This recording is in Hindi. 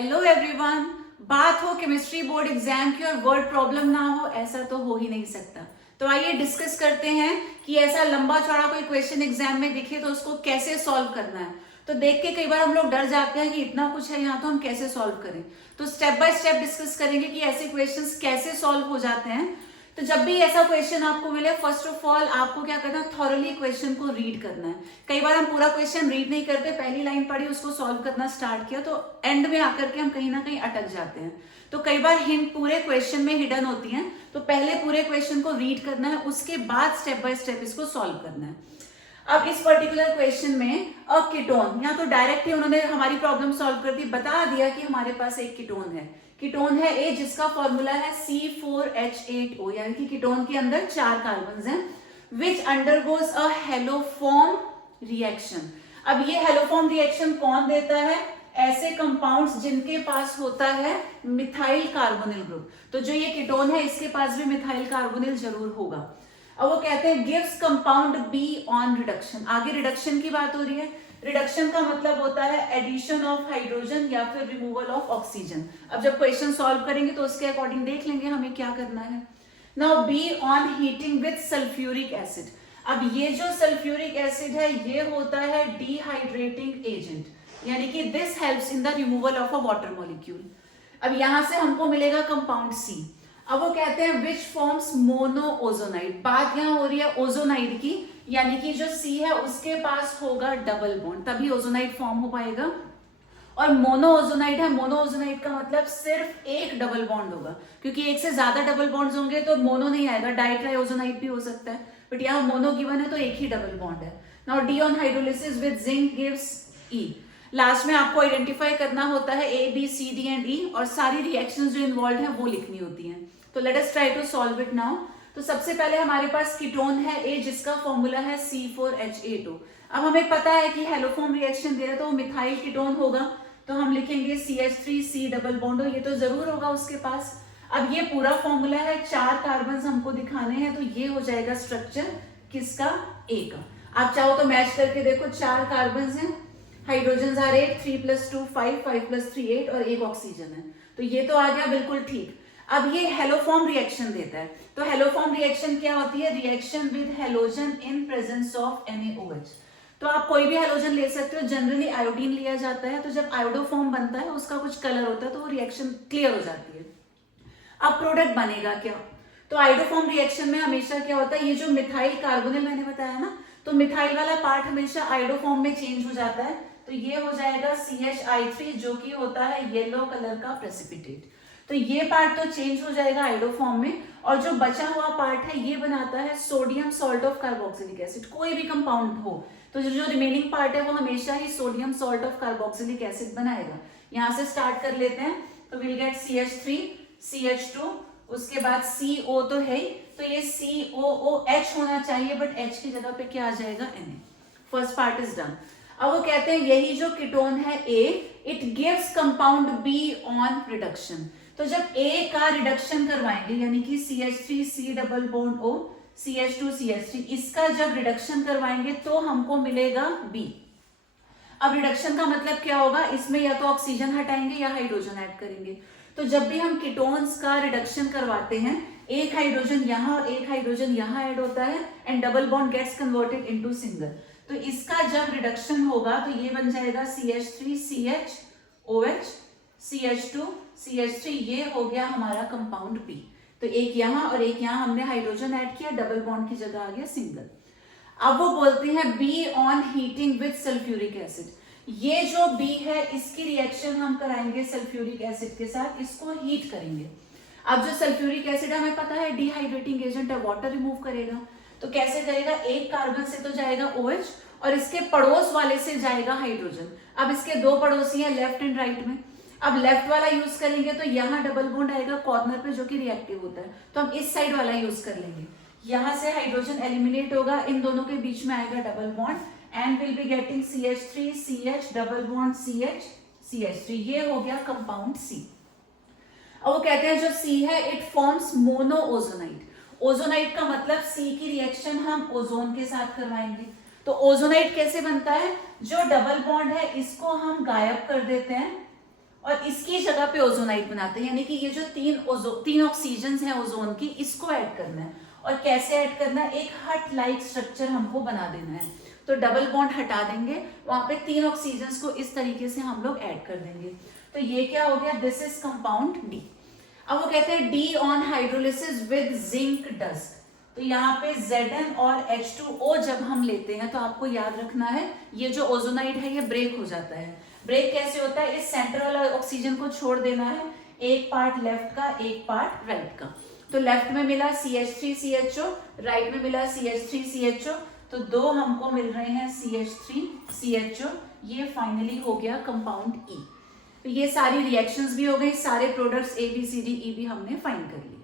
Hello everyone. बात हो केमिस्ट्री बोर्ड एग्जाम की और वर्ड प्रॉब्लम ना हो, ऐसा तो हो ही नहीं सकता। तो आइए डिस्कस करते हैं कि ऐसा लंबा चौड़ा कोई क्वेश्चन एग्जाम में दिखे तो उसको कैसे सॉल्व करना है। तो देख के कई बार हम लोग डर जाते हैं कि इतना कुछ है यहाँ, तो हम कैसे सॉल्व करें। तो स्टेप बाय स्टेप डिस्कस करेंगे कि ऐसे क्वेश्चंस कैसे सॉल्व हो जाते हैं। तो जब भी ऐसा क्वेश्चन आपको मिले, फर्स्ट ऑफ ऑल आपको क्या करना है, थॉरली क्वेश्चन को रीड करना है। कई बार हम पूरा क्वेश्चन रीड नहीं करते, पहली लाइन पढ़ी उसको सॉल्व करना स्टार्ट किया तो एंड में आकर के हम कहीं ना कहीं अटक जाते हैं। तो कई बार हिंट पूरे क्वेश्चन में हिडन होती हैं, तो पहले पूरे क्वेश्चन को रीड करना है, उसके बाद स्टेप बाय स्टेप इसको सॉल्व करना है। अब इस पर्टिकुलर क्वेश्चन में अ कीटोन, या तो डायरेक्ट ही उन्होंने हमारी प्रॉब्लम सॉल्व कर दी, बता दिया कि हमारे पास एक कीटोन है। कीटोन है ए, जिसका फॉर्मूला है C4H8O, यानी कि कीटोन के अंदर 4 कार्बन्स हैं, विच अंडरगोज अ हेलोफॉर्म रिएक्शन। अब ये हेलोफॉर्म रिएक्शन कौन देता है? ऐसे कंपाउंड्स जिनके पास होता है मिथाइल कार्बोनिल ग्रुप। तो जो ये कीटोन है इसके पास भी मिथाइल कार्बोनिल जरूर होगा। अब वो कहते हैं gives compound be on reduction. आगे रिडक्शन की बात हो रही है। रिडक्शन का मतलब होता है एडिशन ऑफ हाइड्रोजन या फिर रिमूवल ऑफ ऑक्सीजन। अब जब क्वेश्चन सॉल्व करेंगे तो उसके अकॉर्डिंग देख लेंगे हमें क्या करना है। Now be on heating with sulphuric acid. अब ये जो सल्फ्यूरिक एसिड है ये होता है डिहाइड्रेटिंग एजेंट, यानी कि this helps in the removal of a water molecule. अब यहां से हमको मिलेगा कंपाउंड सी। अब वो कहते हैं विच फॉर्म्स मोनोओजोनाइड। बात यहाँ हो रही है ओजोनाइड की, यानी कि जो सी है उसके पास होगा डबल बॉन्ड, तभी ओजोनाइड फॉर्म हो पाएगा। और मोनोओजोनाइड है, मोनोओजोनाइड का मतलब सिर्फ एक डबल बॉन्ड होगा, क्योंकि एक से ज्यादा डबल बॉन्ड्स होंगे तो मोनो नहीं आएगा, डाइट्राइओजोनाइड भी हो सकता है, बट यहाँ मोनो गिवन है तो एक ही डबल बॉन्ड है। Now D on hydrolysis with zinc gives E. Last में आपको आइडेंटिफाई करना होता है A B C D and E, और सारी रिएक्शंस जो इन्वॉल्व है वो लिखनी होती हैं। तो let us try to solve it now. तो सबसे पहले हमारे पास कीटोन है ए, जिसका फॉर्मूला है C4H8O। अब हमें पता है कि हेलोफॉर्म रिएक्शन दे रहा है तो वो मिथाइल कीटोन होगा, तो हम लिखेंगे CH3C डबल बॉन्ड, ये तो जरूर होगा उसके पास। अब ये पूरा फॉर्मूला है, 4 कार्बन हमको दिखाने हैं, तो ये हो जाएगा स्ट्रक्चर किसका? ए का। आप चाहो तो मैच करके देखो, 4 कार्बन हैं, हाइड्रोजन आर 8, 3 + 2 5, 5 + 3 8 और एक ऑक्सीजन है, तो ये तो आ गया बिल्कुल ठीक। अब ये हेलोफॉर्म रिएक्शन देता है, तो हेलोफॉर्म रिएक्शन क्या होती है? Reaction with halogen in presence of NaOH। तो आप कोई भी हेलोजन ले सकते हो, जनरली आयोडीन लिया जाता है, तो जब आयोडोफॉर्म बनता है उसका कुछ कलर होता है तो वो रिएक्शन क्लियर हो जाती है। अब प्रोडक्ट बनेगा क्या? तो आयोडोफॉर्म रिएक्शन में हमेशा क्या होता है, ये जो मिथाइल कार्बोनिल मैंने बताया ना, तो मिथाइल वाला पार्ट हमेशा आयोडोफॉर्म में चेंज हो जाता है, तो ये हो जाएगा CHI3, जो कि होता है येलो कलर का प्रेसिपिटेट। तो ये पार्ट तो चेंज हो जाएगा आयोडोफॉर्म में, और जो बचा हुआ पार्ट है ये बनाता है sodium salt of carboxylic acid. कोई भी कंपाउंड हो तो जो रिमेनिंग पार्ट है वो हमेशा ही sodium salt of carboxylic acid बनाएगा। यहां से स्टार्ट कर लेते हैं, तो विल गेट CH3 CH2, उसके बाद CO तो है ही, तो ये COOH होना चाहिए, बट H की जगह पे क्या आ जाएगा? Na। First part is done. अब वो कहते हैं यही जो कीटोन है A, it gives compound B on reduction. तो जब A का रिडक्शन करवाएंगे, यानी कि CH3C double bond O CH2 CH3, इसका जब रिडक्शन करवाएंगे तो हमको मिलेगा B। अब रिडक्शन का मतलब क्या होगा? इसमें या तो ऑक्सीजन हटाएंगे या हाइड्रोजन ऐड करेंगे। तो जब भी हम कीटोन्स का रिडक्शन करवाते हैं, एक हाइड्रोजन यहाँ और एक हाइड्रोजन यहाँ ऐड होता है, and double bond gets converted into single. तो इसका जब रिडक्शन होगा तो ये बन जाएगा CH3 CHOH CH2 CH3, ये हो गया हमारा कंपाउंड B। तो एक यहाँ और एक यहाँ हमने हाइड्रोजन ऐड किया, डबल बॉन्ड की जगह आ गया सिंगल। अब वो बोलते हैं be on heating with sulphuric acid. ये जो B है इसकी रिएक्शन हम कराएंगे सल्फ्यूरिक एसिड के साथ, इसको हीट करेंगे। अब जो सल्फ्यूरिक एसिड हमें पता है डिहाइड्रेटिंग एजेंट है, वाटर रिमूव करेगा। तो कैसे करेगा? एक कार्बन से तो जाएगा OH और इसके पड़ोस वाले से जाएगा हाइड्रोजन। अब इसके 2 पड़ोसी हैं लेफ्ट एंड राइट में। अब लेफ्ट वाला यूज करेंगे तो यहाँ डबल बॉन्ड आएगा कॉर्नर पे, जो कि रिएक्टिव होता है, तो हम इस साइड वाला यूज कर लेंगे। यहाँ से हाइड्रोजन एलिमिनेट होगा, इन दोनों के बीच में आएगा double bond, and will be getting CH3 CH double bond CH CH3, ये हो गया कंपाउंड C। अब वो कहते हैं जो C है इट फॉर्म्स मोनोओजोनाइड। ओजोनाइड का मतलब C की रिएक्शन हम ओजोन के साथ करवाएंगे। तो ओजोनाइड कैसे बनता है? जो डबल बॉन्ड है इसको हम गायब कर देते हैं और इसकी जगह पे ओजोनाइट बनाते हैं, यानी कि ये जो तीन ऑक्सीजन हैं ओजोन की, इसको ऐड करना है। और कैसे ऐड करना है, एक हट लाइक स्ट्रक्चर हमको बना देना है। तो डबल बॉन्ड हटा देंगे, वहां पे 3 ऑक्सीजन को इस तरीके से हम लोग ऐड कर देंगे। तो ये क्या हो गया, दिस इज कंपाउंड डी। अब वो कहते हैं D on hydrolysis with zinc dust. तो यहाँ पे Zn और H2O जब हम लेते हैं तो आपको याद रखना है ये जो ओजोनाइड है ये ब्रेक हो जाता है। ब्रेक कैसे होता है, इस सेंट्रल ऑक्सीजन को छोड़ देना है, एक पार्ट लेफ्ट का एक पार्ट राइट का। तो लेफ्ट में मिला CH3CHO, राइट में मिला CH3CHO, तो 2 हमको मिल रहे हैं CH3CHO। ये फाइनली हो गया कंपाउंड E। तो ये सारी रिएक्शंस भी हो गई, सारे प्रोडक्ट्स ABCDE भी हमने फाइंड कर लिए।